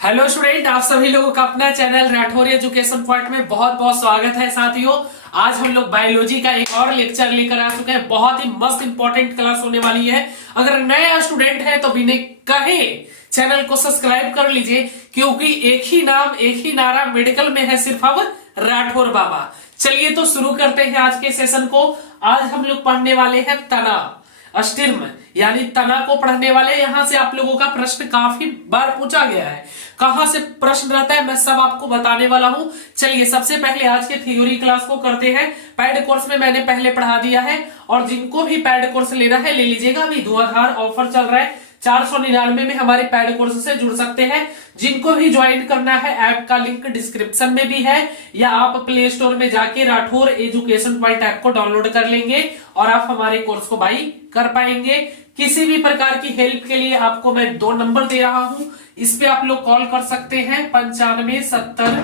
Hello student, आप सभी लोगों का अपना चैनल राठौर एजुकेशन पॉइंट में बहुत बहुत स्वागत है। साथियों, आज हम लोग बायोलॉजी का एक और लेक्चर लेकर आ चुके हैं। बहुत ही मस्त इंपॉर्टेंट क्लास होने वाली है। अगर नया स्टूडेंट है तो बिना कहे चैनल को सब्सक्राइब कर लीजिए, क्योंकि एक ही नाम एक ही नारा मेडिकल में है, सिर्फ अब राठौर बाबा। चलिए तो शुरू करते हैं आज के सेशन को। आज हम लोग पढ़ने वाले हैं तना, अस्टिर्म यानी तना को पढ़ने वाले। यहां से आप लोगों का प्रश्न काफी बार पूछा गया है। कहां से प्रश्न रहता है मैं सब आपको बताने वाला हूं। चलिए सबसे पहले आज के थ्योरी क्लास को करते हैं। पैड कोर्स में मैंने पहले पढ़ा दिया है, और जिनको भी पैड कोर्स लेना है ले लीजिएगा। अभी धुआंधार ऑफर चल रहा है, 499 में हमारे पैड कोर्स से जुड़ सकते हैं। जिनको भी ज्वाइन करना है, ऐप का लिंक डिस्क्रिप्शन में भी है, या आप प्ले स्टोर में जाके राठौर एजुकेशन पॉइंट ऐप को डाउनलोड कर लेंगे और आप हमारे कोर्स को बाई कर पाएंगे। किसी भी प्रकार की हेल्प के लिए आपको मैं 2 नंबर दे रहा हूं, इस पे आप लोग कॉल कर सकते हैं 95 70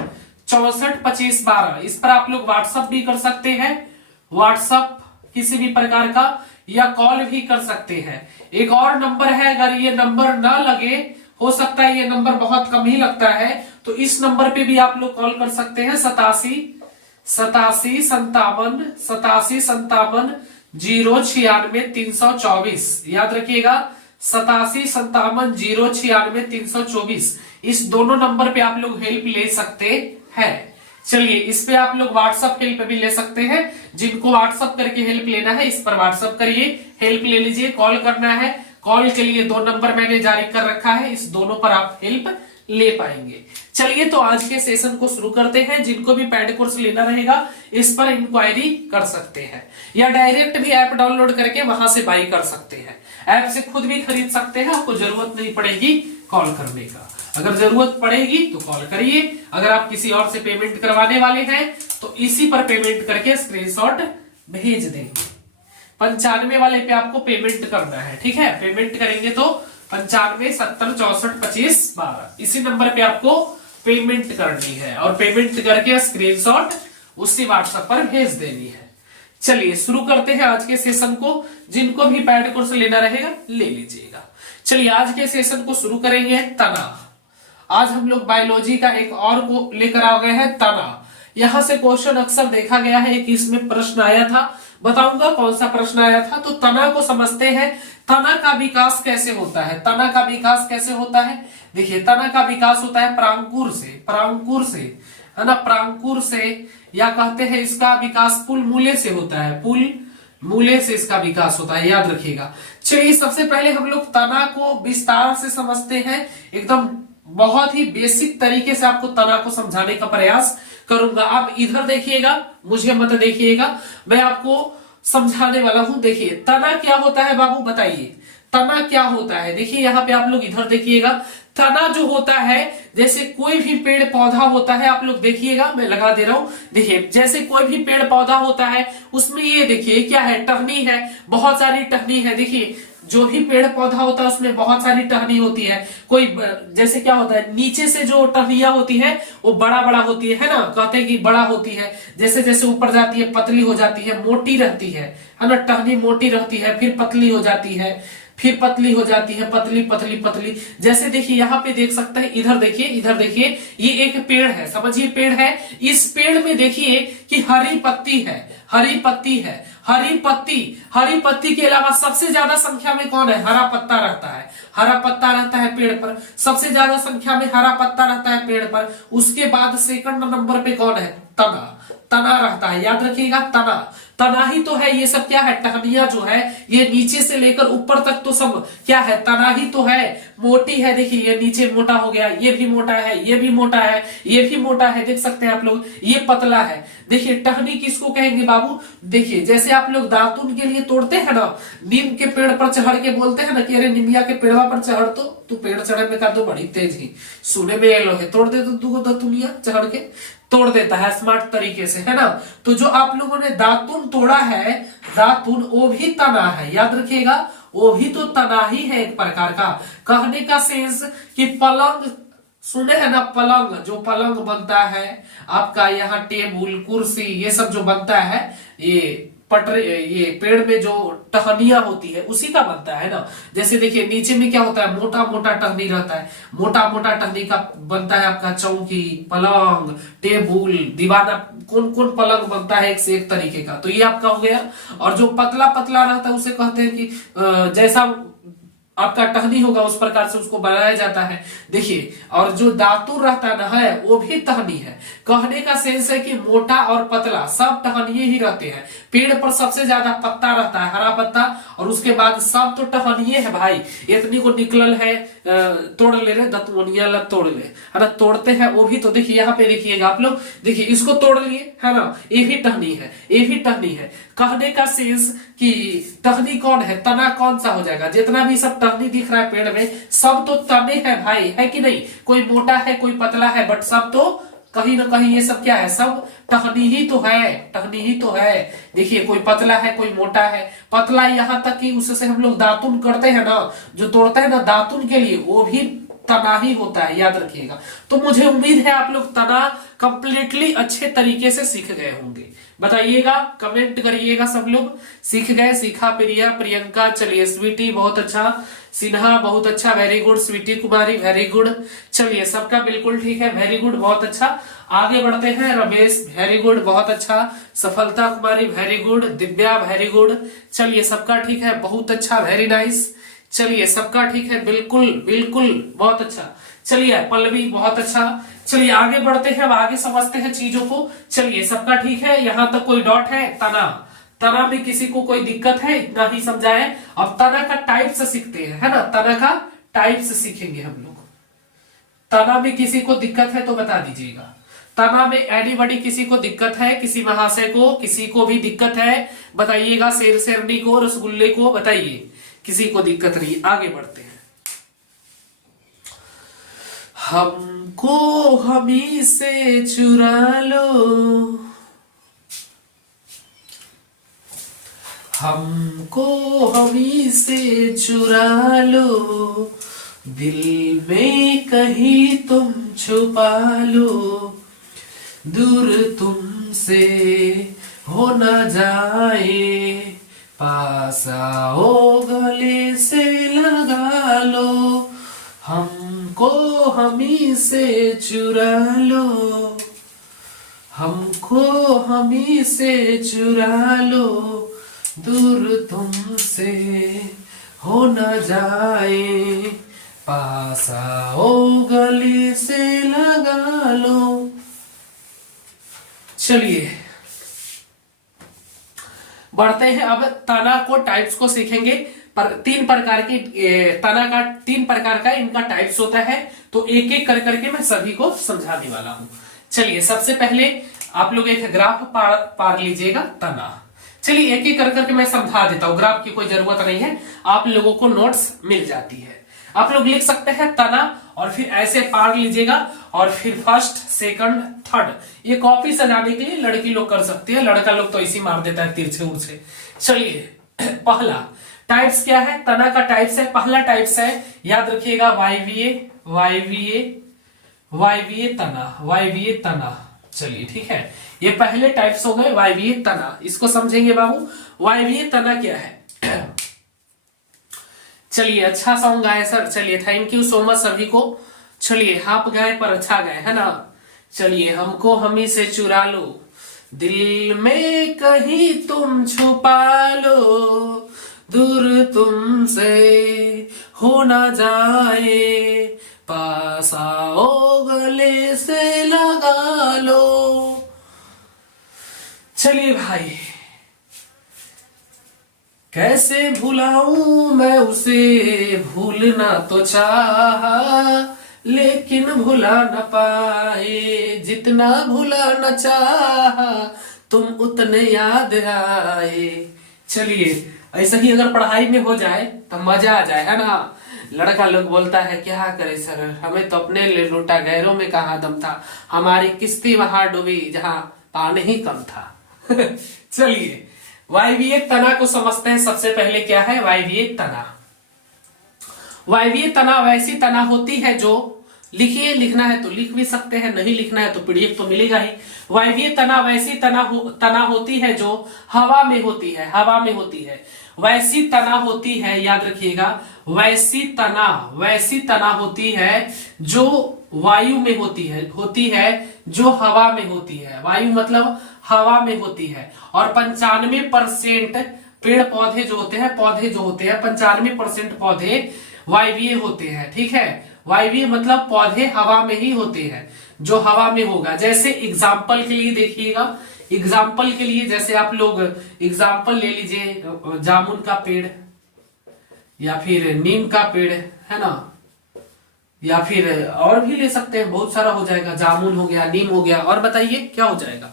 64 25 12। इस पर आप लोग व्हाट्सएप भी कर सकते हैं, व्हाट्सएप किसी भी प्रकार का, या कॉल भी कर सकते हैं। एक और नंबर है, अगर ये नंबर ना लगे, हो सकता है ये नंबर बहुत कम ही लगता है, तो इस नंबर पे भी आप लोग कॉल कर सकते हैं 87 87 57 87 57 096 324। याद रखिएगा 87 57 096 324। इस दोनों नंबर पे आप लोग हेल्प ले सकते हैं। चलिए इस पे आप लोग व्हाट्सएप हेल्प भी ले सकते हैं। जिनको व्हाट्सएप करके हेल्प लेना है इस पर व्हाट्सएप करिए, हेल्प ले लीजिए। कॉल करना है, कॉल के लिए 2 नंबर मैंने जारी कर रखा है, इस दोनों पर आप हेल्प ले पाएंगे। चलिए तो आज के सेशन को शुरू करते हैं। जिनको भी पैड कोर्स लेना रहेगा इस पर इंक्वायरी कर सकते हैं, या डायरेक्ट भी ऐप डाउनलोड करके वहां से बाई कर सकते हैं। ऐप से खुद भी खरीद सकते हैं, आपको जरूरत नहीं पड़ेगी कॉल करने का। अगर जरूरत पड़ेगी तो कॉल करिए। अगर आप किसी और से पेमेंट करवाने वाले हैं तो इसी पर पेमेंट करके स्क्रीनशॉट भेज देंगे। 95 वाले पे आपको पेमेंट करना है, ठीक है। पेमेंट करेंगे तो 95 70 64 25 12 इसी नंबर पे आपको पेमेंट करनी है, और पेमेंट करके स्क्रीनशॉट उसी व्हाट्सएप पर भेज देनी है। चलिए शुरू करते हैं आज के सेशन को। जिनको भी पैड कोर्स लेना रहेगा ले लीजिएगा। चलिए आज के सेशन को शुरू करेंगे तना। आज हम लोग बायोलॉजी का एक और को लेकर आ गए हैं तना। यहां से क्वेश्चन अक्सर देखा गया है कि इसमें प्रश्न आया था, बताऊंगा कौन सा प्रश्न आया था। तो तना को समझते हैं। तना का विकास कैसे होता है? तना का विकास कैसे होता है? देखिए तना का विकास होता है प्रांकुर से, प्रांकुर से है ना, प्रांकुर से, या कहते हैं इसका विकास पुल मूले से होता है, पुल मूले से इसका विकास होता है, याद रखिएगा। चलिए सबसे पहले हम लोग तना को विस्तार से समझते हैं। एकदम बहुत ही बेसिक तरीके से आपको तना को समझाने का प्रयास करूंगा। आप इधर देखिएगा, मुझे मत देखिएगा, मैं आपको समझाने वाला हूं। देखिए तना क्या होता है बाबू, बताइए तना क्या होता है। देखिए यहाँ पे आप लोग इधर देखिएगा, तना जो होता है, जैसे कोई भी पेड़ पौधा होता है, आप लोग देखिएगा, मैं लगा दे रहा हूं। देखिए जैसे कोई भी पेड़ पौधा होता है उसमें ये देखिए क्या है, टहनी है, बहुत सारी टहनी है। देखिए जो भी पेड़ पौधा होता है उसमें बहुत सारी टहनी होती है। कोई जैसे क्या होता है, नीचे से जो टहनियां होती है वो बड़ा बड़ा होती है ना, कहते हैं कि बड़ा होती है। जैसे जैसे ऊपर जाती है पतली हो जाती है, मोटी रहती है ना, टहनी मोटी रहती है, फिर पतली हो जाती है, फिर पतली हो जाती है, पतली पतली पतली। जैसे देखिए यहाँ पे देख सकते हैं, इधर देखिए, इधर देखिए, ये एक पेड़ है, समझिए पेड़ है। इस पेड़ में देखिए कि हरी पत्ती है, हरी पत्ती है, हरी पत्ती। हरी पत्ती के अलावा सबसे ज्यादा संख्या में कौन है? हरा पत्ता रहता है, हरा पत्ता रहता है पेड़ पर। सबसे ज्यादा संख्या में हरा पत्ता रहता है पेड़ पर। उसके बाद सेकंड नंबर पे कौन है? तना, तना रहता है, याद रखिएगा तना। तना ही तो है, ये सब क्या है, टहनियां जो है ये नीचे से लेकर ऊपर तक तो सब क्या है, तना ही तो है। मोटी है, देखिए ये नीचे मोटा हो गया, ये भी मोटा है, ये भी मोटा है, ये भी मोटा है, देख सकते हैं आप लोग, ये पतला है। देखिए टहनी किसको कहेंगे बाबू? देखिए जैसे आप लोग दातुन के लिए तोड़ते हैं ना, नीम के पेड़ पर चढ़ के बोलते हैं ना कि अरे निमिया के पेड़वा पर चढ़, तो तू पेड़ चढ़े में कर दो बड़ी तेज ही, सुने में लो है, तोड़ दे तो तू दातुनिया चढ़ के तोड़ देता है स्मार्ट तरीके से, है ना। तो जो आप लोगों ने दातुन तोड़ा है, दातुन वो भी तना है, याद रखिएगा, वो भी तो तना ही है एक प्रकार का। कहने का सेंस कि पलंग सुने है ना, पलंग, जो पलंग बनता है आपका, यहाँ टेबल कुर्सी ये सब जो बनता है, ये पटरे ये पेड़ में जो टहनियां होती है उसी का बनता है ना। जैसे देखिए नीचे में क्या होता है, मोटा मोटा टहनी रहता है, मोटा मोटा टहनी का बनता है आपका चौकी, पलंग, टेबुल, दीवाना, कौन कौन पलंग बनता है एक से एक तरीके का। तो ये आपका हो गया। और जो पतला पतला रहता है उसे कहते हैं कि जैसा आपका टहनी होगा उस प्रकार से उसको बनाया जाता है। देखिए, और जो दातुर रहता है ना है वो भी टहनी है। कहने का सेंस है कि मोटा और पतला सब टहनिये ही रहते हैं। पेड़ पर सबसे ज्यादा पत्ता रहता है, हरा पत्ता, और उसके बाद सब तो टहनिये है भाई। इतनी को निकलल है, तोड़ ले रहे दतवनिया ला तोड़ ले, है ना, तोड़ते हैं वो भी। तो देखिए यहाँ पे देखिएगा आप लोग, देखिए इसको तोड़ लिए, है ना, ये भी टहनी है, ये भी टहनी है। कहने का सेंस कि टहनी कौन है, तना कौन सा हो जाएगा। जितना भी सब टहनी दिख रहा है पेड़ में सब तो तने है भाई, है कि नहीं। कोई मोटा है कोई पतला है, बट सब तो कहीं ना कहीं ये सब क्या है, सब टहनी ही तो है, टहनी ही तो है। देखिए कोई पतला है कोई मोटा है, पतला यहाँ तक कि उससे हम लोग दातुन करते हैं ना, जो तोड़ते हैं ना दातुन के लिए, वो भी तना ही होता है, याद रखिएगा। तो मुझे उम्मीद है आप लोग तना कंप्लीटली अच्छे तरीके से सीख गए होंगे। बताइएगा, कमेंट करिएगा सब लोग। सीख गए, सीखा, प्रिया, प्रियंका, चलिए, स्वीटी बहुत अच्छा, सिन्हा बहुत अच्छा, very good, Sweety Kumari very good, चलिए सबका बिल्कुल ठीक है, वेरी गुड, बहुत अच्छा। आगे बढ़ते हैं, रमेश वेरी गुड, बहुत अच्छा, Safalta Kumari very good, Divya very good, चलिए सबका ठीक है, बहुत अच्छा, वेरी नाइस, चलिए सबका ठीक है, बिल्कुल बिल्कुल बहुत अच्छा। चलिए पल्लवी बहुत अच्छा। चलिए आगे बढ़ते हैं, अब आगे समझते हैं चीजों को। चलिए सबका ठीक है, यहां तक कोई डॉट है। तना, तना में किसी को कोई दिक्कत है, इतना ही समझाए। अब तना का टाइप से सीखते हैं, है ना, तना का टाइप से सीखेंगे हम लोग। तना में किसी को दिक्कत है तो बता दीजिएगा। तना में एनीबॉडी किसी को दिक्कत है, किसी महाशय को, किसी को भी दिक्कत है बताइएगा। शेर शेरनी को, रसगुल्ले को बताइए, किसी को दिक्कत नहीं। आगे बढ़ते हैं। हमको हमी से चुरा लो, हमको हमी से चुरा लो, दिल में कहीं तुम छुपा लो, दूर तुमसे हो न जाए, पास आओ गले से लगा लो, हमको हमी से चुरा लो, हमको हमी से चुरा लो, दूर तुमसे हो न जाए, पास आओ गले से लगा लो। चलिए बढ़ते हैं, अब तना को टाइप्स को सीखेंगे। पर तीन प्रकार की तना का, तीन प्रकार का इनका टाइप्स होता है। तो एक एक कर करके मैं सभी को समझाने वाला हूं। चलिए सबसे पहले आप लोग एक ग्राफ पार लीजिएगा, तना। चलिए एक एक कर करके मैं समझा देता हूं, ग्राफ की कोई जरूरत नहीं है, आप लोगों को नोट्स मिल जाती है। आप लोग लिख सकते हैं तना और फिर ऐसे पार लीजिएगा, और फिर फर्स्ट सेकंड थर्ड, ये कॉपी सजाने के लिए लड़की लोग कर सकती है, लड़का लोग तो इसी मार देता है तिरछे उड़छे। चलिए पहला टाइप्स क्या है, तना का टाइप्स है। पहला टाइप्स है, याद रखिएगा, वायवीय, वायवीय, वायवीय तना, वायवीय तना। चलिए ठीक है, ये पहले टाइप्स हो गए वायवीय तना, इसको समझेंगे बाबू। वायवीय तना क्या है? चलिए अच्छा सॉन्ग गाए सर, चलिए थैंक यू सो मच सभी को। चलिए हाफ गाए पर अच्छा गाए, है ना। चलिए हमको हमी से चुरा लो, दिल में कहीं तुम छुपा लो, दूर तुमसे हो ना जाए, पास आओ गले से लगा लो। चलिए भाई, कैसे भुलाऊं मैं उसे, भूलना तो चाहा लेकिन भुला न पाए, जितना भुला न चाहा तुम उतने याद आए। चलिए ऐसा ही अगर पढ़ाई में हो जाए तो मजा आ जाए, है ना। लड़का लोग बोलता है क्या करे सर, हमें तो अपने ले लूटा, गैरों में कहा दम था, हमारी किस्ती वहां डूबी जहां पानी ही कम था। चलिए वायवीय तना को समझते हैं। सबसे पहले क्या है वायवीय तना? वायवीय तना वैसी तना होती है जो लिखिए, लिखना है तो लिख भी सकते हैं, नहीं लिखना है तो पीडीएफ तो मिलेगा ही। वायवीय तना वैसी तना होती है जो हवा में होती है, हवा में होती है। वैसी तना होती है, याद रखिएगा, वैसी तना होती है जो वायु में होती है जो हवा में होती है। वायु मतलब हवा में होती है। और 95% पेड़ पौधे जो होते हैं, 95% पौधे वायवीय होते हैं। ठीक है, वायवीय मतलब पौधे हवा में ही होते हैं, जो हवा में होगा। जैसे एग्जाम्पल के लिए देखिएगा, एग्जाम्पल के लिए जैसे आप लोग एग्जाम्पल ले लीजिए, जामुन का पेड़ या फिर नीम का पेड़, है ना, या फिर और भी ले सकते हैं, बहुत सारा हो जाएगा। जामुन हो गया, नीम हो गया, और बताइए क्या हो जाएगा,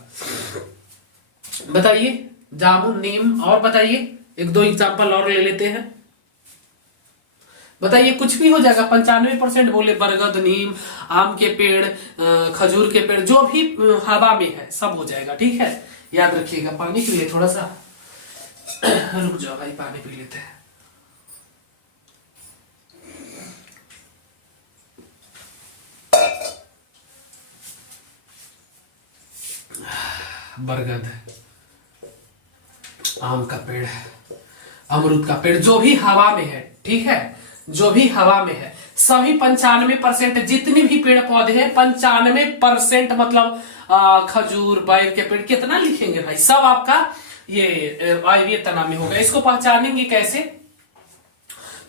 बताइए। जामुन, नीम, और बताइए, एक दो एग्जाम्पल और ले लेते हैं, बताइए। कुछ भी हो जाएगा। 95% बोले, बरगद, नीम, आम के पेड़, खजूर के पेड़, जो भी हवा में है सब हो जाएगा। ठीक है, याद रखिएगा। पानी पी ले थोड़ा सा, रुक जाओ भाई, पानी पी लेते हैं। बरगद, आम का पेड़, अमरूद का पेड़, जो भी हवा में है, ठीक है, जो भी हवा में है, सभी 95% जितने भी पेड़ पौधे हैं, 95% मतलब खजूर, बैर के पेड़, कितना लिखेंगे भाई, सब आपका ये वायवीय तना में होगा। इसको पहचानेंगे कैसे?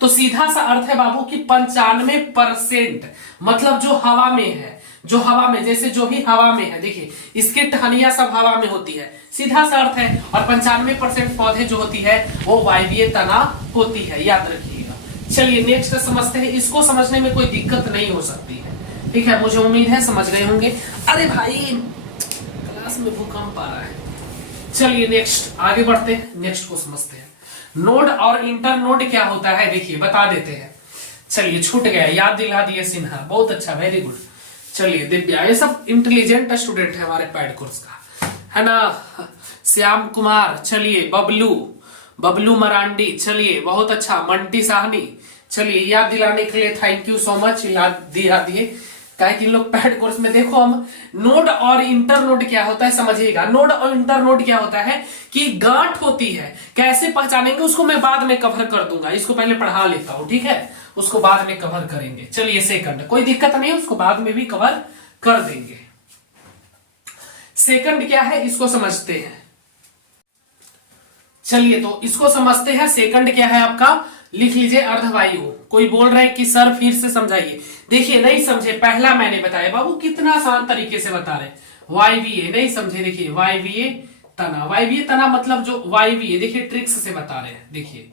तो सीधा सा अर्थ है बाबू कि 95% मतलब जो हवा में है, जो हवा में, जैसे जो भी हवा में है, देखिए इसके टहनियां सब हवा में होती है, सीधा सा अर्थ है। और 95% पौधे जो होती है वो वायवीय तना होती है, याद रखिएगा। चलिए नेक्स्ट समझते हैं। इसको समझने में कोई दिक्कत नहीं हो सकती है, ठीक है, मुझे उम्मीद है समझ गए होंगे। अरे भाई क्लास में भूकंप आ रहा है। चलिए नेक्स्ट आगे बढ़ते हैं, नेक्स्ट को समझते हैं। नोड और इंटर नोड क्या होता है, देखिए बता देते हैं। चलिए छूट गया, याद दिला दिए सिन्हा, बहुत अच्छा, वेरी गुड। चलिए दिव्या, ये सब इंटेलिजेंट स्टूडेंट है हमारे पैड कोर्स का, है ना। श्याम कुमार, चलिए बबलू मरांडी, चलिए बहुत अच्छा। मंटी साहनी, चलिए याद दिलाने के लिए थैंक यू सो मच, याद दिला दिए। क्या कि लोग पैड कोर्स में, देखो हम नोड और इंटर नोड क्या होता है समझिएगा। नोड और इंटर नोड क्या होता है कि गांठ होती है, कैसे पहचानेंगे उसको मैं बाद में कवर कर दूंगा, इसको पहले पढ़ा लेता हूं, ठीक है, उसको बाद में कवर करेंगे। चलिए सेकंड, कोई दिक्कत नहीं है, उसको बाद में भी कवर कर देंगे। सेकंड क्या है इसको समझते हैं। चलिए तो इसको समझते हैं। सेकंड क्या है आपका, लिख लीजिए अर्धवायु। कोई बोल रहा है कि सर फिर से समझाइए, देखिए नहीं समझे, पहला मैंने बताया बाबू, कितना आसान तरीके से बता रहे। वायवीय नहीं समझे, देखिए वायवीय तना, वायवीय तना मतलब जो वायवीय, देखिए ट्रिक्स से बता रहे हैं, देखिए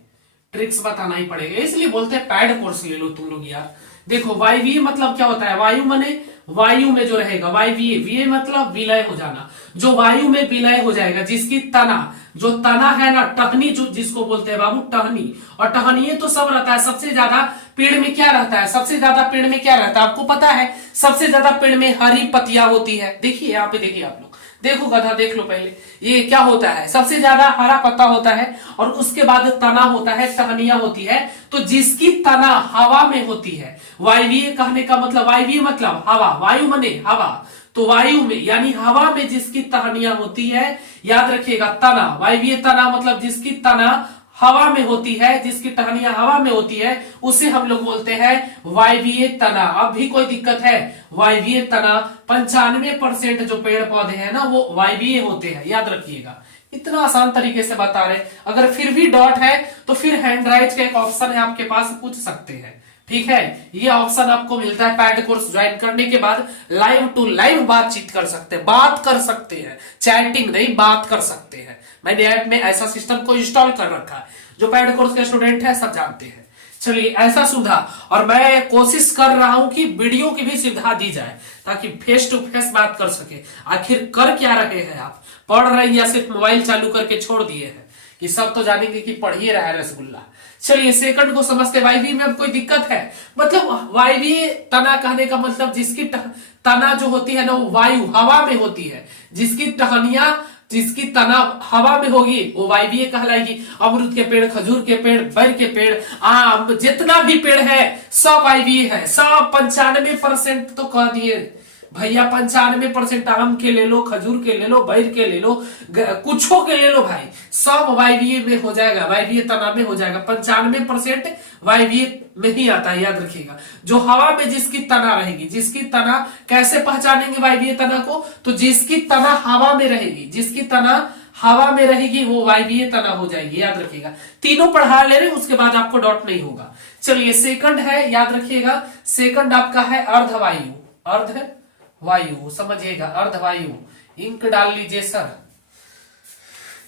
ट्रिक्स बताना ही पड़ेगा, इसलिए बोलते हैं पैड कोर्स ले लो तुम लोग यार। देखो वायवीय मतलब क्या होता है, वायु मने वायु में जो रहेगा, वायवीय, वीय मतलब विलय हो जाना, जो वायु में विलय हो जाएगा, जिसकी तना, जो तना है ना, टहनी जो जिसको बोलते हैं बाबू, टहनी। और टहनिये तो सब रहता है, सबसे ज्यादा पेड़ में क्या रहता है, सबसे ज्यादा पेड़ में क्या रहता है आपको पता है, सबसे ज्यादा पेड़ में हरी पत्तियां होती है। देखिए यहाँ पे, देखिए आप लोग, देखो गधा देख लो पहले, ये क्या होता है, सबसे ज्यादा हरा पत्ता होता है, और उसके बाद तना होता है, टहनियां होती है। तो जिसकी तना हवा में होती है, वायवीय कहने का मतलब, वायवीय मतलब हवा, वायु मने हवा, तो वायु में यानी हवा में जिसकी टहनियां होती है, याद रखिएगा तना, वायवीय तना मतलब जिसकी तना हवा में होती है, जिसकी टहनियां हवा में होती है, उसे हम लोग बोलते हैं वायवीय तना। अब भी कोई दिक्कत है, वायवीय तना 95% जो पेड़ पौधे हैं ना वो वायवीय होते हैं, याद रखिएगा। इतना आसान तरीके से बता रहे। अगर फिर भी डॉट है तो फिर हैंड राइज का एक ऑप्शन है आपके पास, पूछ सकते हैं, ठीक है। ये ऑप्शन आपको मिलता है पैड कोर्स ज्वाइन करने के बाद, लाइव टू लाइव बातचीत कर सकते हैं, बात कर सकते हैं, चैटिंग नहीं, बात कर सकते हैं। मैंने ऐप में ऐसा सिस्टम को इंस्टॉल कर रखा है, जो पैड कोर्स के स्टूडेंट है सब जानते हैं। चलिए ऐसा सुविधा, और मैं कोशिश कर रहा हूं कि वीडियो की भी सुविधा दी जाए, ताकि फेस टू फेस बात कर सके। आखिर कर क्या रहे हैं आप, पढ़ रहे हैं या सिर्फ मोबाइल चालू करके छोड़ दिए हैं, कि सब तो जानेंगे कि पढ़िए रहा है रसगुल्ला। चलिए सेकंड को समझते, वायवीय में अब कोई दिक्कत है, मतलब वायवीय तना कहने का मतलब जिसकी तना जो होती है ना वो वायु हवा में होती है, जिसकी टहनियां जिसकी तना हवा में होगी वो वायवीय कहलाएगी। अमरूद के पेड़, खजूर के पेड़, बैर के पेड़, आम, जितना भी पेड़ है सब वायवीय है। सब 95% तो कह दिए भैया, 95% आम के ले लो, खजूर के ले लो, बैर के ले लो, कुछो के ले लो भाई, सब वायवीय में हो जाएगा, वायवीय तना में हो जाएगा। 95% वायवीय में ही आता है, याद रखिएगा। जो हवा में जिसकी तना रहेगी, जिसकी तना कैसे पहचानेंगे वायवीय तना को, तो जिसकी तना हवा में रहेगी, जिसकी तना हवा में रहेगी वो वायवीय तना हो जाएगी, याद रखिएगा। तीनों पढ़ा ले रहे, उसके बाद आपको डॉट नहीं होगा। चलिए सेकंड है, याद रखिएगा, सेकंड आपका है अर्धवायु। अर्धवायु समझिएगा, अर्धवायु। इंक डाल लीजिए सर।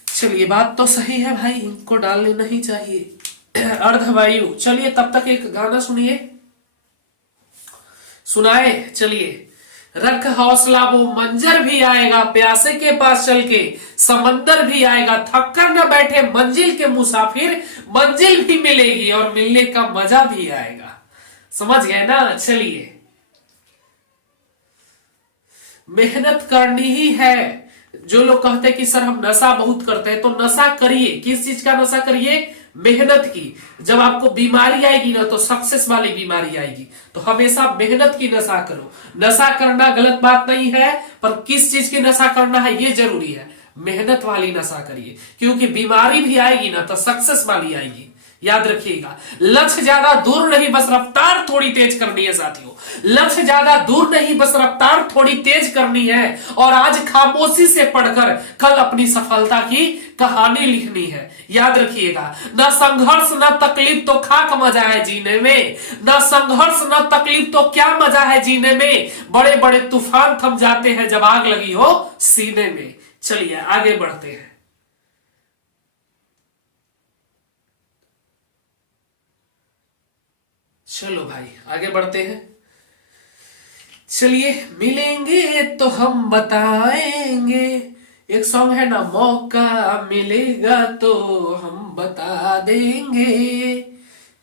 चलिए बात तो सही है भाई, इंक को डालने नहीं चाहिए। अर्धवायु। चलिए तब तक एक गाना सुनिए, सुनाए। चलिए, रख हौसला वो मंजर भी आएगा, प्यासे के पास चल के समंदर भी आएगा, थक कर न बैठे मंजिल के मुसाफिर, मंजिल भी मिलेगी और मिलने का मजा भी आएगा। समझ गए ना। चलिए, मेहनत करनी ही है। जो लोग कहते हैं कि सर हम नशा बहुत करते हैं, तो नशा करिए। किस चीज का नशा करिए? मेहनत की। जब आपको बीमारी आएगी ना, तो सक्सेस वाली बीमारी आएगी, तो हमेशा मेहनत की नशा करो। नशा करना गलत बात नहीं है, पर किस चीज की नशा करना है ये जरूरी है। मेहनत वाली नशा करिए, क्योंकि बीमारी भी आएगी ना तो सक्सेस वाली आएगी, याद रखिएगा। लक्ष्य ज्यादा दूर नहीं, बस रफ्तार थोड़ी तेज करनी है साथियों। लक्ष्य ज्यादा दूर नहीं, बस रफ्तार थोड़ी तेज करनी है। और आज खामोशी से पढ़कर कल अपनी सफलता की कहानी लिखनी है, याद रखिएगा। ना संघर्ष ना तकलीफ तो खाक मजा है जीने में, ना संघर्ष ना तकलीफ तो क्या मजा है जीने में। बड़े बड़े तूफान थम जाते हैं जब आग लगी हो सीने में। चलिए आगे बढ़ते हैं। चलो भाई आगे बढ़ते हैं। चलिए, मिलेंगे तो हम बताएंगे। एक सॉन्ग है ना, मौका मिलेगा तो हम बता देंगे,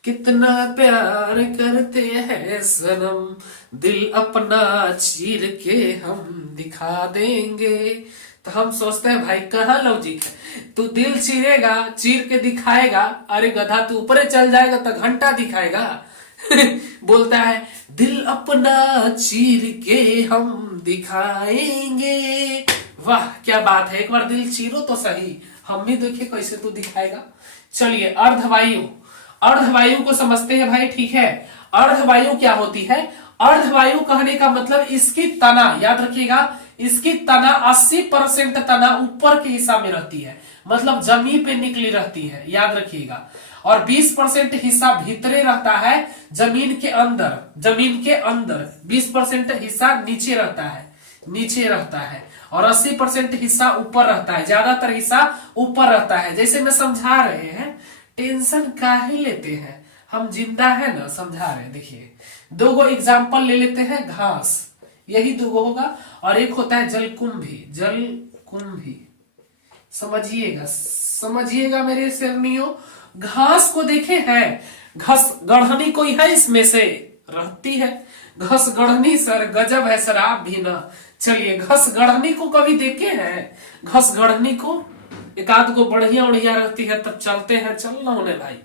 कितना प्यार करते हैं सनम, दिल अपना चीर के हम दिखा देंगे। तो हम सोचते हैं भाई कहाँ लॉजिक है, तू दिल चीरेगा, चीर के दिखाएगा, अरे गधा तू ऊपर चल जाएगा तो घंटा दिखाएगा। बोलता है दिल अपना चीर के हम दिखाएंगे। वाह क्या बात है, एक बार दिल चीरो तो सही, हम भी देखिए कैसे तू दिखाएगा। चलिए, अर्धवायु। अर्धवायु को समझते हैं भाई, ठीक है। अर्धवायु क्या होती है? अर्धवायु कहने का मतलब इसकी तना, याद रखिएगा, इसकी तना 80% तना ऊपर के हिस्सा में रहती है, मतलब जमीन पे निकली रहती है, याद रखिएगा। और 20% हिस्सा भीतरे रहता है, जमीन के अंदर। जमीन के अंदर 20% हिस्सा नीचे रहता है, नीचे रहता है। और 80% हिस्सा ऊपर रहता है, ज्यादातर हिस्सा ऊपर रहता है। जैसे मैं समझा रहे हैं, टेंशन काहे लेते हैं, हम जिंदा है ना, समझा रहे हैं। देखिए, दो गो एग्जाम्पल ले लेते हैं, घास, यही दो गो होगा, और एक होता है जलकुंभी। जलकुंभी समझिएगा, समझिएगा मेरे शेरनियों। घास को देखे हैं, घस गढ़नी कोई है इसमें से, रहती है घस गढ़नी सर, गजब है सर, आप भी ना। चलिए, घस गढ़नी को कभी देखे हैं? घस गढ़नी को एक आध को बढ़िया उड़िया रहती है, तब चलते हैं, चलना होने भाई,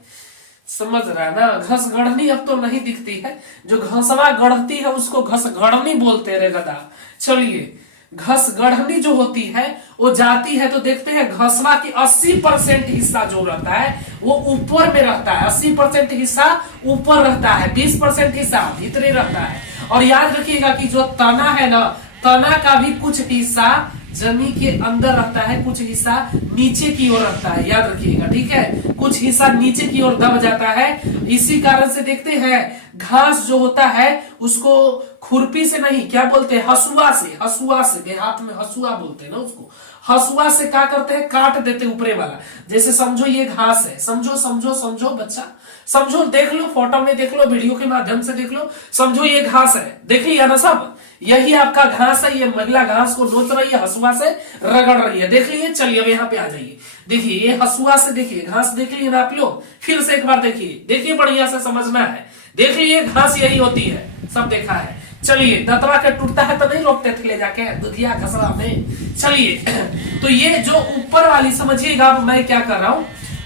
समझ रहा है ना। घस गढ़नी अब तो नहीं दिखती है, जो घसवा गढ़ती है उसको घस गढ़नी बोलते रे गधा। चलिए, घस गढ़नी जो होती है वो जाती है, तो देखते हैं घसवा की 80% हिस्सा जो रहता है वो ऊपर में रहता है, 80% हिस्सा ऊपर रहता है, 20% हिस्सा भीतरे रहता है। और याद रखिएगा कि जो तना है ना, तना का भी कुछ हिस्सा जमीन के अंदर रहता है, कुछ हिस्सा नीचे की ओर रहता है, याद रखिएगा, ठीक है। कुछ हिस्सा नीचे की ओर दब जाता है। इसी कारण से देखते हैं घास जो होता है उसको खुरपी से नहीं, क्या बोलते हैं, हसुआ से, हसुआ से, देहात में हसुआ बोलते हैं ना उसको, हसुआ से क्या करते हैं, काट देते ऊपरे वाला। जैसे समझो ये घास है, समझो समझो समझो बच्चा, समझो, देख लो, फोटो में देख लो, वीडियो के माध्यम से देख लो, समझो ये घास है, देख लिया ना सब, यही आपका घास है। ये महिला घास को नोच रही है, हसुआ से रगड़ रही है, देख लिए। चलिए अब यहाँ पे आ जाइए, देखिए ये हसुआ से, देखिए घास देख लिए ना आप लोग, फिर से एक बार देखिए, देखिए बढ़िया से समझना है। देख लिए घास यही होती है, सब देखा है। चलिए दतवा के टूटता है तो नहीं रोकते थे ले जाके दुधिया घसरा में। चलिए तो ये जो ऊपर वाली समझिएगा मैं क्या कर रहा हूं,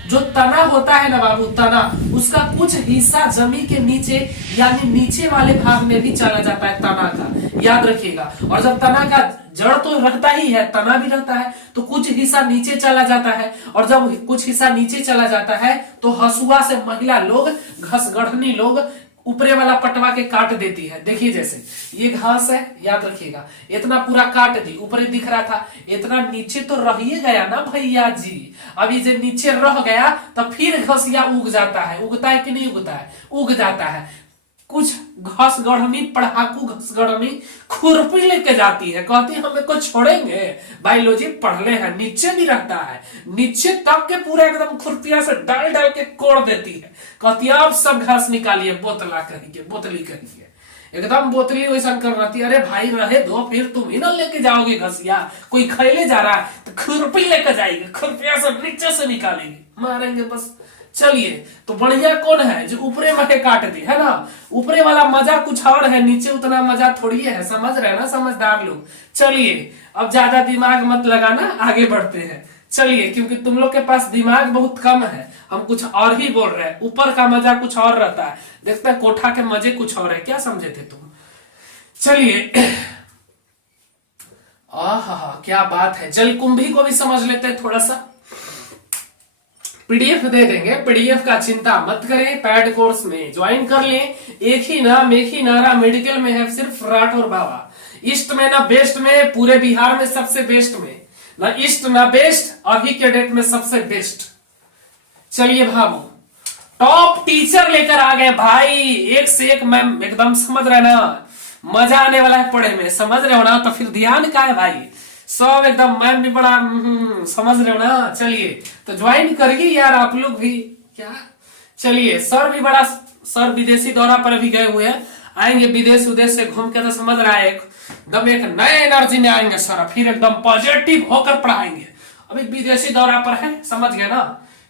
जो तना होता है ना बाबू, तना उसका कुछ हिस्सा जमीन के नीचे यानी नीचे वाले भाग में भी चला जाता है तना का, याद रखिएगा। और जब तना का जड़ तो रहता ही है, तना भी रहता है, तो कुछ हिस्सा नीचे चला जाता है। और जब कुछ हिस्सा नीचे चला जाता है तो हसुआ से महिला लोग, घसगढ़नी लोग ऊपरे वाला पटवा के काट देती है। देखिए जैसे ये घास है, याद रखिएगा, इतना पूरा काट दी, ऊपर दिख रहा था, इतना नीचे तो रह ही गया ना भैया जी। अभी जब नीचे रह गया तो फिर घसिया उग जाता है, उगता है कि नहीं उगता है, उग जाता है। कुछ घसगढ़नी, पढ़ाकू घसगढ़नी खुरपी लेके जाती है, कहती है हमें को छोड़ेंगे, बायोलॉजी पढ़ले हैं, नीचे भी रहता है, नीचे तक के पूरा एकदम खुरपिया से डाल डाल के कोड़ देती है, कहती है आप सब घास निकालिए, बोतला करेंगे, बोतली करेंगे, एकदम बोतली वैसा कर रही थी। अरे भाई रहे दो, फिर तुम ही ना लेके जाओगे घसिया, कोई खैले जा रहा है तो खुरपी लेकर जाएगी, खुरपिया से नीचे से निकालेंगे, मारेंगे बस। चलिए तो बढ़िया कौन है, जो ऊपरे में काट दे, है ना। ऊपरे वाला मजा कुछ और है, नीचे उतना मजा थोड़ी है, समझ रहे ना समझदार लोग। चलिए अब ज्यादा दिमाग मत लगाना, आगे बढ़ते हैं। चलिए क्योंकि तुम लोग के पास दिमाग बहुत कम है, हम कुछ और ही बोल रहे हैं, ऊपर का मजा कुछ और रहता है, देखते हैं कोठा के मजे कुछ और है, क्या समझे थे तुम। चलिए आहा क्या बात है, जलकुंभी को भी समझ लेते हैं थोड़ा सा। पीडीएफ दे देंगे, पीडीएफ का चिंता मत करें, पैड कोर्स में ज्वाइन कर लें। एक ही नाम, एक ही नारा मेडिकल में है, सिर्फ राठौर बाबा। ईस्ट में ना बेस्ट में, पूरे बिहार में सबसे बेस्ट में, ना ईस्ट ना बेस्ट, अभी के डेट में सबसे बेस्ट। चलिए भाबू टॉप टीचर लेकर आ गए भाई, एक से एक मैम, एकदम समझ रहे ना, मजा आने वाला है पढ़े में, समझ रहे हो ना, तो फिर ध्यान का है भाई, सब एकदम, मैम भी बड़ा समझ रहे हो ना। चलिए तो ज्वाइन करिए यार आप लोग भी, क्या। चलिए सर भी बड़ा, सर विदेशी दौरा पर भी गए हुए हैं, आएंगे विदेश उदेश से घूम के, तो समझ रहा है एकदम एक नए एनर्जी में आएंगे सर, फिर एकदम पॉजिटिव होकर पढ़ाएंगे। अभी विदेशी दौरा पर है, समझ गए ना।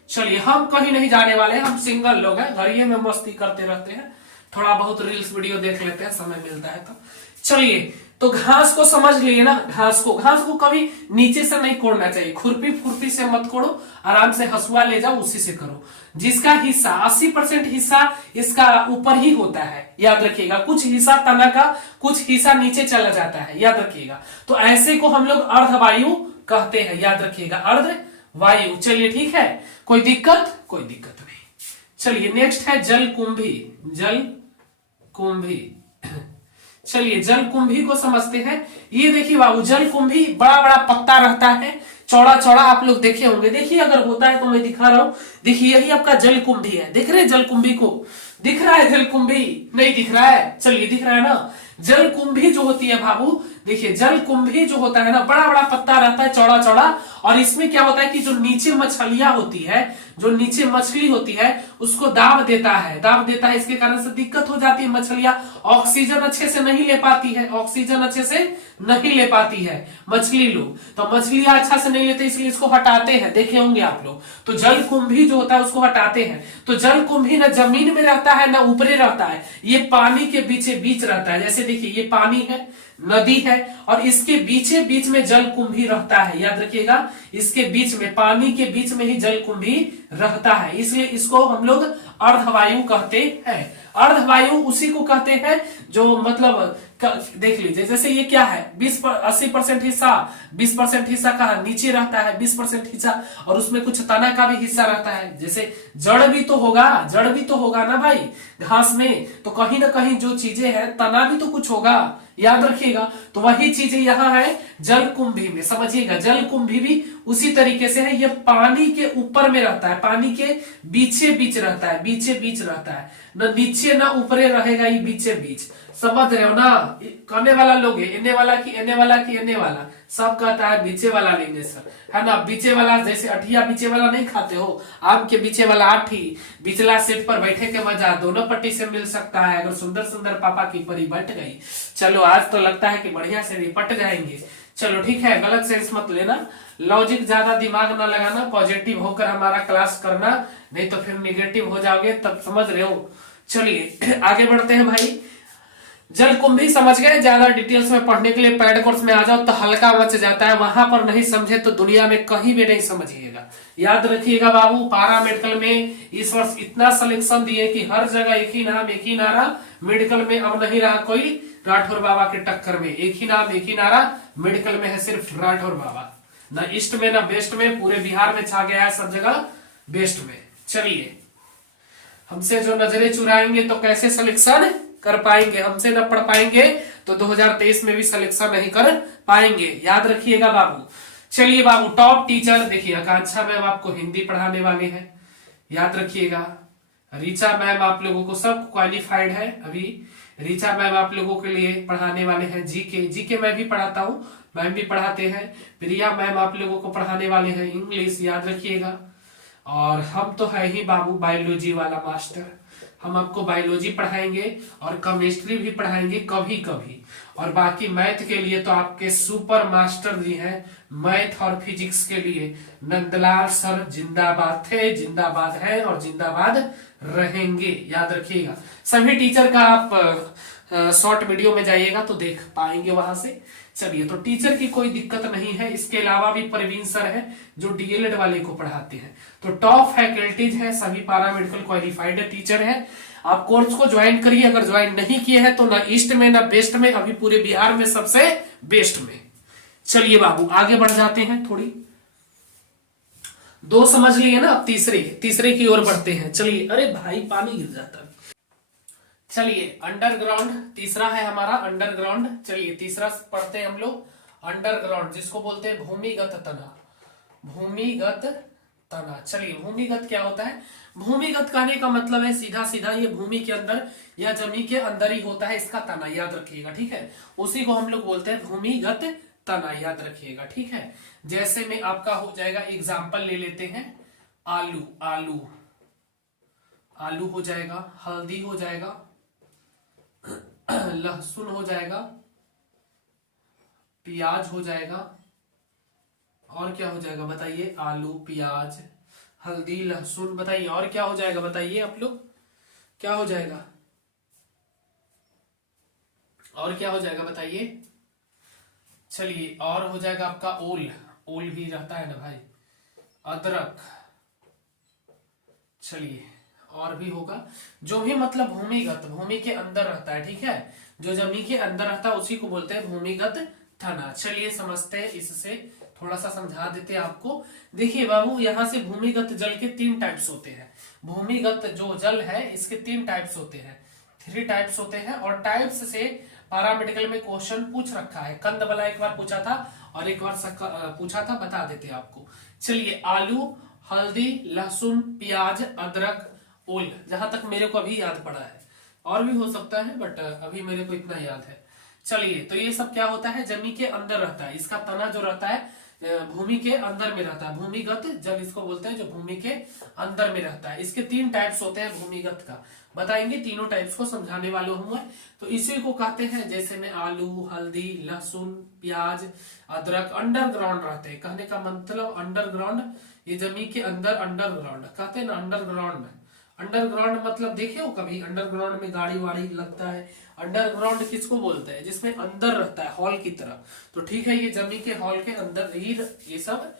चलिए हम कहीं नहीं जाने वाले, हम सिंगल लोग हैं, घर ही में मस्ती करते रहते हैं, थोड़ा बहुत रील्स वीडियो देख लेते हैं, समय मिलता है तो। चलिए तो घास को समझ लिए ना, घास को कभी नीचे से नहीं कोड़ना चाहिए, खुरपी फुरपी से मत कोड़ो, आराम से हसुआ ले जाओ, उसी से करो। जिसका हिस्सा 80% हिस्सा इसका ऊपर ही होता है, याद रखिएगा, कुछ हिस्सा तना का, कुछ हिस्सा नीचे चला जाता है, याद रखिएगा। तो ऐसे को हम लोग अर्धवायु कहते हैं, याद रखिएगा, अर्धवायु। चलिए ठीक है, कोई दिक्कत, कोई दिक्कत नहीं। चलिए नेक्स्ट है जल कुंभी, जल कुंभी। चलिए जल कुंभी को समझते हैं। ये देखिए बाबू, जल कुंभी बड़ा बड़ा पत्ता रहता है, चौड़ा चौड़ा, आप लोग देखे होंगे, देखिए अगर होता है तो मैं दिखा रहा हूं, देखिए यही आपका जल कुंभी है, दिख रहे जल कुंभी को, दिख रहा है जल कुंभी, नहीं दिख रहा है, चलिए दिख रहा है ना। जल कुंभी जो होती है बाबू, देखिए जल कुंभी जो होता है ना, बड़ा बड़ा पत्ता रहता है, चौड़ा चौड़ा, और इसमें क्या होता है कि जो नीचे मछलियां होती है, जो नीचे मछली होती है उसको दाब देता है, दाब देता है, इसके कारण से दिक्कत हो जाती है, मछलियां ऑक्सीजन अच्छे से नहीं ले पाती है, ऑक्सीजन अच्छे से नहीं ले पाती है मछली लोग, तो मछलियां अच्छा से नहीं लेते, इसलिए इसको हटाते हैं, देखे होंगे आप लोग। तो जल कुंभी जो होता है उसको हटाते हैं। तो जल कुंभी ना जमीन में रहता है ना ऊपरे रहता है, ये पानी के बीचे बीच रहता है। जैसे देखिए ये पानी है, नदी है, और इसके बीचे बीच में जल कुंभी रहता है, याद रखिएगा, इसके बीच में, पानी के बीच में ही जल कुंभी रहता है, इसलिए इसको हम लोग अर्धवायु कहते हैं। अर्धवायु उसी को कहते हैं जो मतलब देख लीजिए, जैसे ये क्या है, 80% हिस्सा, 20% हिस्सा का नीचे रहता है, 20% हिस्सा, और उसमें कुछ तना का भी हिस्सा रहता है। जैसे जड़ भी तो होगा, जड़ भी तो होगा ना भाई घास में, तो कहीं ना कहीं जो चीजें हैं, तना भी तो कुछ होगा, याद रखिएगा। तो वही चीजें यहाँ है जल कुंभी में, समझिएगा, जल कुंभी भी उसी तरीके से है, ये पानी के ऊपर में रहता है, पानी के बीचे बीच रहता है, बीचे बीच रहता है, न नीचे ना ऊपरे रहेगा, ये बीचे बीच, समझ रहे हो ना। कहने वाला लोग एने वाला की एने वाला की एने वाला, सब कहता है बीचे वाला लेंगे सर, है ना, बीचे वाला, जैसे अठिया बीचे वाला नहीं खाते हो, आम के बीचे वाला आठी, बिचला सीट पर बैठे के मजा दोनों पट्टी से मिल सकता है, अगर सुंदर सुंदर पापा की परी बैठ गई। चलो आज तो लगता है कि बढ़िया से निपट जाएंगे। चलो ठीक है, गलत सेंस मत लेना, लॉजिक ज्यादा दिमाग ना लगाना, पॉजिटिव होकर हमारा क्लास करना, नहीं तो फिर निगेटिव हो जाओगे, तब समझ रहे हो। चलिए आगे बढ़ते हैं भाई। जल कुंभी समझ गए, ज्यादा डिटेल्स में पढ़ने के लिए पैड कोर्स में आ जाओ तो हल्का मच जाता है, वहां पर नहीं समझे तो दुनिया में कहीं भी नहीं समझिएगा। याद रखिएगा बाबू, पारा मेडिकल में इस वर्ष इतना सिलेक्शन दिए कि हर जगह एक ही नाम एक ही नारा। मेडिकल में अब नहीं रहा कोई राठौर बाबा के टक्कर में, एक ही नाम एक ही नारा मेडिकल में है, सिर्फ राठौर बाबा। न ईस्ट में न वेस्ट में, पूरे बिहार में छा गया है सब जगह बेस्ट में। चलिए, हमसे जो नजरें चुराएंगे तो कैसे सिलेक्शन कर पाएंगे, हमसे न पढ़ पाएंगे तो 2023 में भी सिलेक्शन नहीं कर पाएंगे, याद रखिएगा बाबू। चलिए बाबू, टॉप टीचर देखिए, आकांक्षा मैम आपको हिंदी पढ़ाने वाले हैं, याद रखिएगा। रीचा मैम आप लोगों को सब क्वालिफाइड है अभी। रीचा मैम आप लोगों के लिए पढ़ाने वाले हैं जीके मैं भी पढ़ाता हूँ, मैम भी पढ़ाते हैं। प्रिया मैम आप लोगों को पढ़ाने वाले हैं इंग्लिश, याद रखिएगा। और हम तो है ही बाबू बायोलॉजी वाला मास्टर, हम आपको बायोलॉजी पढ़ाएंगे और केमिस्ट्री भी पढ़ाएंगे कभी कभी। और बाकी मैथ के लिए तो आपके सुपर मास्टर जी हैं, मैथ और फिजिक्स के लिए नंदलाल सर जिंदाबाद थे, जिंदाबाद है और जिंदाबाद रहेंगे, याद रखिएगा। सभी टीचर का आप शॉर्ट वीडियो में जाइएगा तो देख पाएंगे वहां से। चलिए, तो टीचर की कोई दिक्कत नहीं है। इसके अलावा भी प्रवीण सर है जो डीएलएड वाले को पढ़ाते हैं। तो टॉप फैकल्टीज है, सभी पारा मेडिकल क्वालिफाइड टीचर है। आप कोर्स को ज्वाइन करिए, अगर ज्वाइन नहीं किए हैं तो ना ईस्ट में ना वेस्ट में, अभी पूरे बिहार में सबसे बेस्ट में। चलिए बाबू, आगे बढ़ जाते हैं। थोड़ी दो समझ लिए ना, अब तीसरे की ओर बढ़ते हैं। चलिए, अरे भाई पानी गिर जाता है। चलिए, अंडरग्राउंड तीसरा है हमारा, अंडरग्राउंड। चलिए तीसरा पढ़ते हैं हम लोग, अंडरग्राउंड, जिसको बोलते हैं भूमिगत तना, भूमिगत तना। चलिए, भूमिगत क्या होता है? भूमिगत कहने का मतलब है सीधा सीधा ये भूमि के अंदर या जमीन के अंदर ही होता है इसका तना, याद रखिएगा, ठीक है। उसी को हम लोग बोलते हैं भूमिगत तना, याद रखिएगा, ठीक है। जैसे में आपका हो जाएगा, एग्जाम्पल ले लेते हैं, आलू, आलू, आलू हो जाएगा, हल्दी हो जाएगा, लहसुन हो जाएगा, प्याज हो जाएगा, और क्या हो जाएगा बताइए? आलू, प्याज, हल्दी, लहसुन, बताइए और क्या हो जाएगा? बताइए आप लोग, क्या हो जाएगा? और क्या हो जाएगा बताइए? चलिए, और हो जाएगा आपका ओल, ओल भी रहता है ना भाई, अदरक। चलिए, और भी होगा, जो भी मतलब भूमिगत, भूमि के अंदर रहता है, ठीक है, जो जमीन के अंदर रहता है उसी को बोलते हैं भूमिगत तना। चलिए समझते हैं, इससे थोड़ा सा समझा देते हैं आपको। देखिए बाबू, यहाँ से भूमिगत जल के 3 टाइप्स होते हैं। भूमिगत जो जल है इसके 3 टाइप्स होते हैं, 3 टाइप्स होते हैं। और टाइप्स से पैरामेडिकल में क्वेश्चन पूछ रखा है, कंद वाला एक बार पूछा था और एक बार पूछा था, बता देते हैं आपको। चलिए, आलू, हल्दी, लहसुन, प्याज, अदरक, ओल, जहां तक मेरे को अभी याद पड़ा है, और भी हो सकता है बट अभी मेरे को इतना याद है। चलिए, तो ये सब क्या होता है? जमीन के अंदर रहता है, इसका तना जो रहता है भूमि के अंदर में रहता है, भूमिगत जल इसको बोलते हैं, जो भूमि के अंदर में रहता है। इसके 3 टाइप्स होते हैं भूमिगत का, बताएंगे, तीनों टाइप्स को समझाने वाले हूं मैं। तो इसी को कहते हैं, जैसे में आलू, हल्दी, लहसुन, प्याज, अदरक अंडरग्राउंड रहते हैं। कहने का मतलब अंडरग्राउंड, ये जमीन के अंदर अंडरग्राउंड कहते हैं ना, अंडरग्राउंड। अंडरग्राउंड मतलब देखे हो कभी? अंडरग्राउंड में गाड़ी वाड़ी लगता है। अंडरग्राउंड किसको बोलते हैं? जिसमें अंदर रहता है, हॉल की तरह। तो ठीक है, ये जमीन के हॉल के अंदर ही ये सब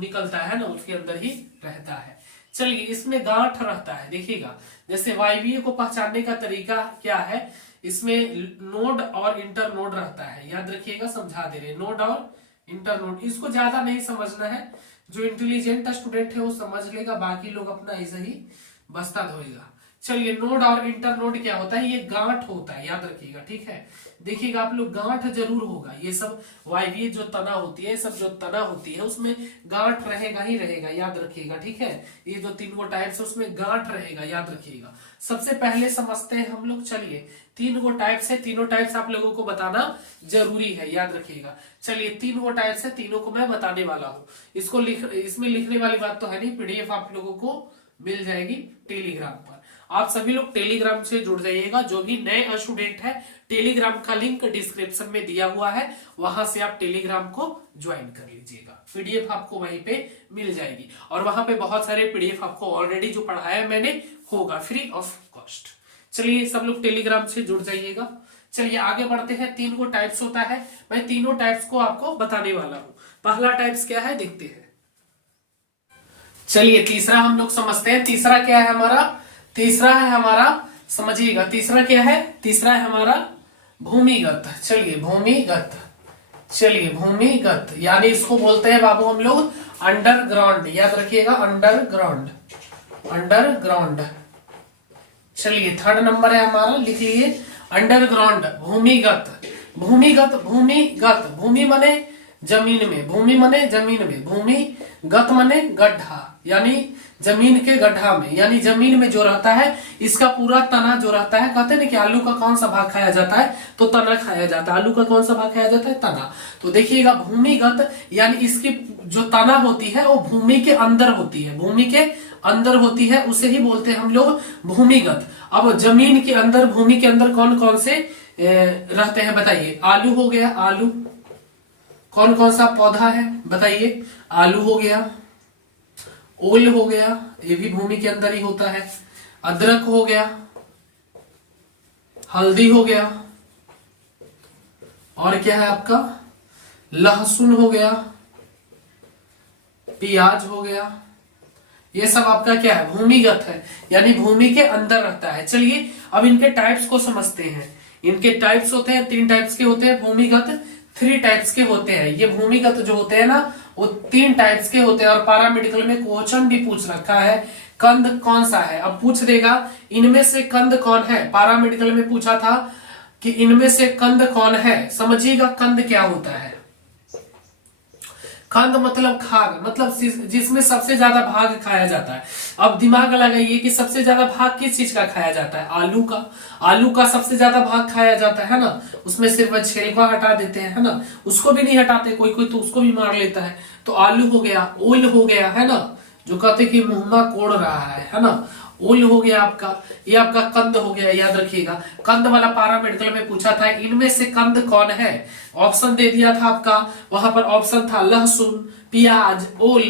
निकलता है ना, उसके अंदर ही रहता है। चलिए, इसमें गांठ रहता है, देखिएगा। जैसे वायवीय को पहचानने का तरीका क्या है? इसमें नोड और इंटर नोड रहता है, याद रखिएगा, समझा दे रहे, नोड और इंटर नोड। इसको ज्यादा नहीं समझना है, जो इंटेलिजेंट स्टूडेंट है वो समझ लेगा, बाकी लोग अपना ऐसे ही बस्ता धोएगा। चलिए, नोड और इंटर नोड क्या होता है? ये गांठ होता है, याद रखिएगा, ठीक है। देखिएगा आप लोग, गांठ जरूर होगा। ये सब वायवीय जो तना होती है, सब जो तना होती है उसमें गांठ रहेगा ही रहेगा, याद रखिएगा, ठीक है। ये जो 3 टाइप्स है उसमें गांठ रहेगा, याद रखिएगा। सबसे पहले समझते हैं हम लोग। चलिए, 3 टाइप्स है, तीनों टाइप्स आप लोगों को बताना जरूरी है, याद रखिएगा। चलिए, 3 टाइप्स है, तीनों को मैं बताने वाला हूँ। इसमें लिखने वाली बात तो है नहीं, पीडीएफ आप लोगों को मिल जाएगी टेलीग्राम पर। आप सभी लोग टेलीग्राम से जुड़ जाइएगा। जो भी नए स्टूडेंट है, टेलीग्राम का लिंक डिस्क्रिप्शन में दिया हुआ है, वहां से आप टेलीग्राम को ज्वाइन कर लीजिएगा। पीडीएफ आपको वहीं पे मिल जाएगी, और वहां पे बहुत सारे पीडीएफ आपको ऑलरेडी जो पढ़ाया मैंने होगा फ्री ऑफ कॉस्ट। चलिए सब लोग टेलीग्राम से जुड़ जाइएगा। चलिए आगे बढ़ते हैं। 3 को टाइप्स होता है, मैं तीनों टाइप्स को आपको बताने वाला हूं। पहला टाइप्स क्या है देखते हैं। चलिए तीसरा हम लोग समझते हैं। तीसरा क्या है हमारा? तीसरा है हमारा, समझिएगा, तीसरा क्या है? तीसरा है हमारा भूमिगत। चलिए भूमिगत, चलिए भूमिगत यानी इसको बोलते हैं बाबू हम लोग अंडरग्राउंड। याद रखिएगा अंडरग्राउंड, अंडरग्राउंड। चलिए थर्ड नंबर है हमारा, लिख लिए अंडरग्राउंड, भूमिगत। भूमिगत, भूमिगत, भूमि मने जमीन में, भूमि मने जमीन में, भूमि गत मने गड्ढा, यानी जमीन के गड्ढा में, यानी जमीन में जो रहता है इसका पूरा तना जो रहता है। कहते हैं कि आलू का कौन सा भाग खाया जाता है? तो तना खाया जाता है। आलू का कौन सा भाग खाया जाता है? तना। तो देखिएगा भूमिगत यानी इसकी जो तना होती है वो भूमि के अंदर होती है, भूमि के अंदर होती है, उसे ही बोलते हैं हम लोग भूमिगत। अब जमीन के अंदर, भूमि के अंदर कौन कौन से रहते हैं बताइए? आलू हो गया, आलू। कौन कौन सा पौधा है बताइए? आलू हो गया, ओल हो गया, ये भी भूमि के अंदर ही होता है, अदरक हो गया, हल्दी हो गया, और क्या है आपका? लहसुन हो गया, प्याज हो गया। ये सब आपका क्या है? भूमिगत है, यानी भूमि के अंदर रहता है। चलिए अब इनके टाइप्स को समझते हैं। इनके टाइप्स होते हैं, 3 टाइप्स के होते हैं भूमिगत, 3 टाइप्स के होते हैं। ये भूमिगत जो होते हैं ना वो 3 टाइप्स के होते हैं। और पैरामेडिकल में क्वेश्चन भी पूछ रखा है कंद कौन सा है। अब पूछ देगा इनमें से कंद कौन है। पैरामेडिकल में पूछा था कि इनमें से कंद कौन है। समझिएगा कंद क्या होता है। कंद मतलब खाग, मतलब जिसमें सबसे ज्यादा भाग खाया जाता है। अब दिमाग लगाइए कि सबसे ज्यादा भाग किस चीज का खाया जाता है? आलू का। आलू का सबसे ज्यादा भाग खाया जाता है ना। उसमें सिर्फ छिलका हटा देते हैं, है ना, उसको भी नहीं हटाते, कोई कोई तो उसको भी मार लेता है। तो आलू हो गया, ओल हो गया, है ना, जो कहते कि मुंह कोड़ रहा है ना, ओल हो गया आपका। ये आपका कंद हो गया। याद रखिएगा कंद वाला पैरामेडिकल में पूछा था इनमें से कंद कौन है। ऑप्शन दे दिया था आपका, वहां पर ऑप्शन था लहसुन, प्याज, ओल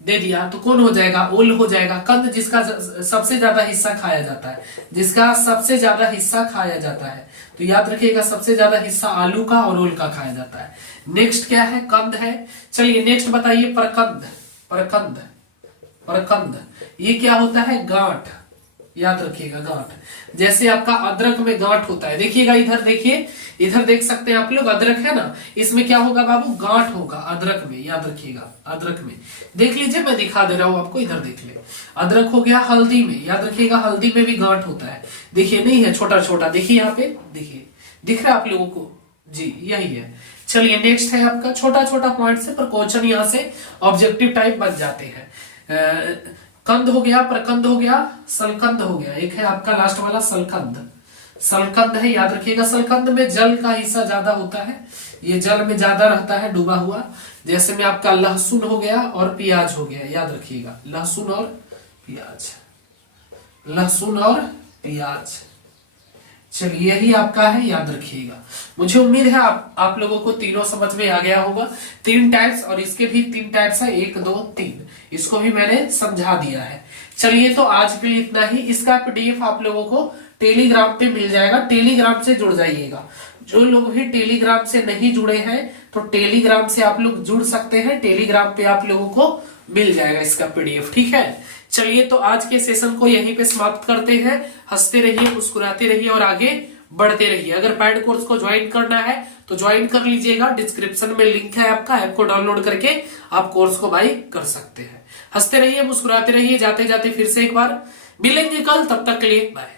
दे दिया, तो कौन हो जाएगा? ओल हो जाएगा। कंद जिसका सबसे ज्यादा हिस्सा खाया जाता है, जिसका सबसे ज्यादा हिस्सा खाया जाता है। तो याद रखिएगा सबसे ज्यादा हिस्सा आलू का और ओल का खाया जाता है। नेक्स्ट क्या है? कंद है। चलिए नेक्स्ट बताइए प्रकंद। प्रकंद, प्रकंद ये क्या होता है? गांठ। याद रखिएगा गांठ। जैसे आपका अदरक में गांठ होता है, देखिएगा इधर देखिए, इधर देख सकते हैं आप लोग, अदरक है ना, इसमें क्या होगा बाबू? गांठ होगा अदरक में। याद रखिएगा अदरक में, देख लीजिए मैं दिखा दे रहा हूं आपको, इधर देख ले। अदरक हो गया। हल्दी में, याद रखिएगा हल्दी में भी गांठ होता है। देखिए नहीं है, छोटा छोटा, देखिए यहाँ पे, देखिए दिख रहा है आप लोगों को? जी यही है। चलिए नेक्स्ट है आपका, छोटा छोटा पॉइंट से पर क्वेश्चन यहाँ से ऑब्जेक्टिव टाइप बन जाते हैं। कंद हो गया, प्रकंद हो गया, सलकंद हो गया। एक है आपका लास्ट वाला सलकंद। सलकंद है, याद रखिएगा सलकंद में जल का हिस्सा ज्यादा होता है, ये जल में ज्यादा रहता है डूबा हुआ। जैसे में आपका लहसुन हो गया और प्याज हो गया। याद रखिएगा लहसुन और प्याज, लहसुन और प्याज। चलिए यही आपका है, याद रखिएगा। मुझे उम्मीद है आप लोगों को तीनों समझ में आ गया होगा। 3 टाइप्स, और इसके भी 3 टाइप्स है, 1 2 3, इसको भी मैंने समझा दिया है। चलिए तो आज के लिए इतना ही। इसका पीडीएफ आप लोगों को टेलीग्राम पे मिल जाएगा, टेलीग्राम से जुड़ जाइएगा। जो लोग भी टेलीग्राम से नहीं जुड़े हैं तो टेलीग्राम से आप लोग जुड़ सकते हैं, टेलीग्राम पे आप लोगों को मिल जाएगा इसका पीडीएफ, ठीक है। चलिए तो आज के सेशन को यहीं पे समाप्त करते हैं। हंसते रहिए, मुस्कुराते रहिए और आगे बढ़ते रहिए। अगर पैड कोर्स को ज्वाइन करना है तो ज्वाइन कर लीजिएगा, डिस्क्रिप्शन में लिंक है आपका, ऐप को डाउनलोड करके आप कोर्स को बाय कर सकते हैं। हंसते रहिए, मुस्कुराते रहिए। जाते जाते फिर से एक बार मिलेंगे कल, तब तक के लिए बाय।